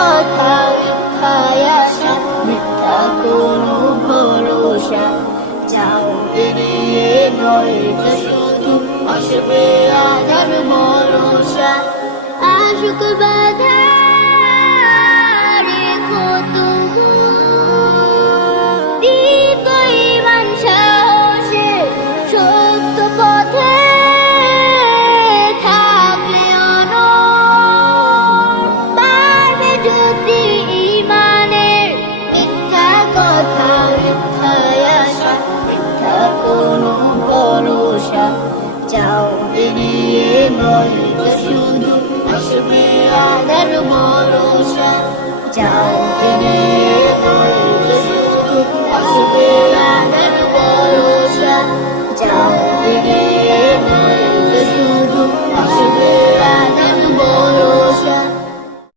কথা মিথ্যায় আশা, মিথ্যা কোনো ভরসা। যাও এড়িয়ে নয়তো শুধু আসবে আধার ভরসা। আশুক বাধা রেখো তবু, দীপ্ত ঈমান সাহসে সত্য পথে থাকলে অনড়। পারবে যদি ঈমানের মিথ্যা কথা মিথ্যায় আশা, মিথ্যা কোনো ভরসা। যাও এড়িয়ে নয়তো শুধু আসবে আধার ভরসা। যাও